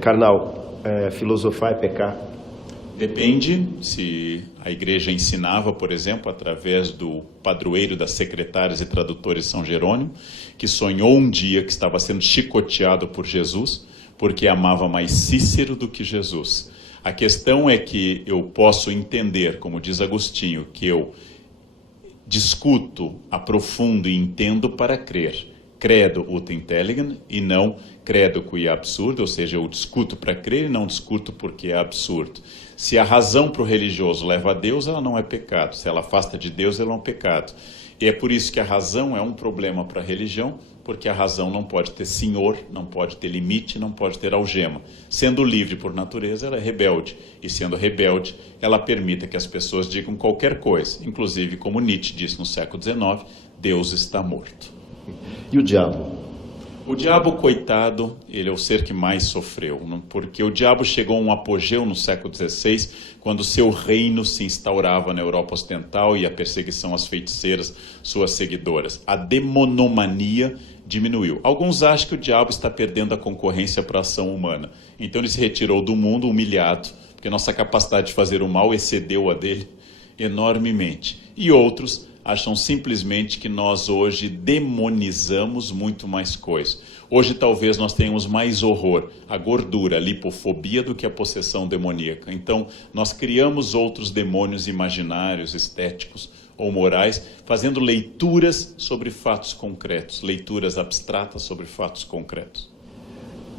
Karnal, filosofar é pecar? Depende. Se a igreja ensinava, por exemplo, através do padroeiro das secretárias e tradutores São Jerônimo, que sonhou um dia que estava sendo chicoteado por Jesus, porque amava mais Cícero do que Jesus. A questão é que eu posso entender, como diz Agostinho, que eu discuto, aprofundo e entendo para crer. Credo ut intelligam e não credo qui é absurdo, ou seja, eu discuto para crer e não discuto porque é absurdo. Se a razão para o religioso leva a Deus, ela não é pecado. Se ela afasta de Deus, ela é um pecado. E é por isso que a razão é um problema para a religião, porque a razão não pode ter senhor, não pode ter limite, não pode ter algema. Sendo livre por natureza, ela é rebelde. E sendo rebelde, ela permite que as pessoas digam qualquer coisa. Inclusive, como Nietzsche disse no século XIX, Deus está morto. E o diabo? O diabo, coitado, ele é o ser que mais sofreu, porque o diabo chegou a um apogeu no século XVI, quando seu reino se instaurava na Europa Ocidental e a perseguição às feiticeiras, suas seguidoras. A demonomania diminuiu. Alguns acham que o diabo está perdendo a concorrência para a ação humana. Então ele se retirou do mundo humilhado, porque nossa capacidade de fazer o mal excedeu a dele enormemente. E outros acham simplesmente que nós hoje demonizamos muito mais coisas. Hoje talvez nós tenhamos mais horror à gordura, à lipofobia, do que à possessão demoníaca. Então nós criamos outros demônios imaginários, estéticos ou morais, fazendo leituras sobre fatos concretos, leituras abstratas sobre fatos concretos.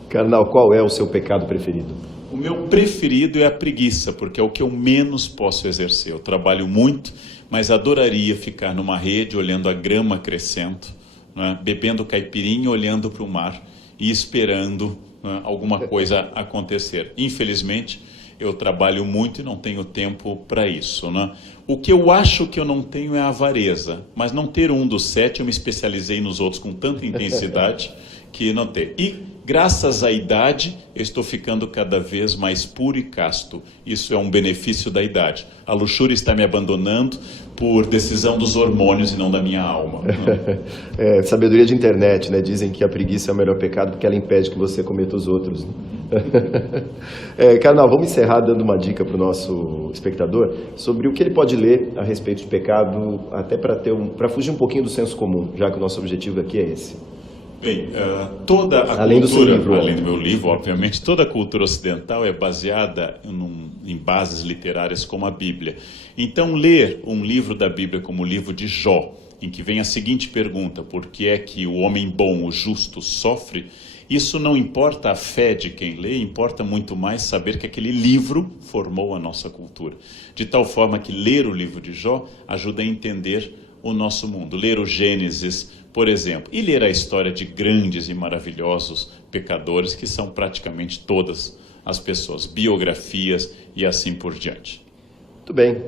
Karnal, qual é o seu pecado preferido? O meu preferido é a preguiça, porque é o que eu menos posso exercer. Eu trabalho muito, mas adoraria ficar numa rede olhando a grama crescendo, né, bebendo caipirinha, olhando para o mar e esperando, né, alguma coisa acontecer. Infelizmente, eu trabalho muito e não tenho tempo para isso, né? O que eu acho que eu não tenho é a avareza, mas não ter um dos 7, eu me especializei nos outros com tanta intensidade que não ter. E graças à idade, eu estou ficando cada vez mais puro e casto. Isso é um benefício da idade. A luxúria está me abandonando por decisão dos hormônios e não da minha alma. Sabedoria de internet, né? Dizem que a preguiça é o melhor pecado porque ela impede que você cometa os outros. Karnal, vamos encerrar dando uma dica para o nosso espectador sobre o que ele pode ler a respeito de pecado, até para fugir um pouquinho do senso comum, já que o nosso objetivo aqui é esse. Bem, toda a além cultura, do seu livro, além do meu livro, obviamente, toda a cultura ocidental é baseada em bases literárias como a Bíblia. Então, ler um livro da Bíblia como o livro de Jó, em que vem a seguinte pergunta: por que é que o homem bom, o justo, sofre? Isso não importa a fé de quem lê, importa muito mais saber que aquele livro formou a nossa cultura. De tal forma que ler o livro de Jó ajuda a entender o nosso mundo. Ler o Gênesis, por exemplo, e ler a história de grandes e maravilhosos pecadores, que são praticamente todas as pessoas, biografias e assim por diante. Muito bem.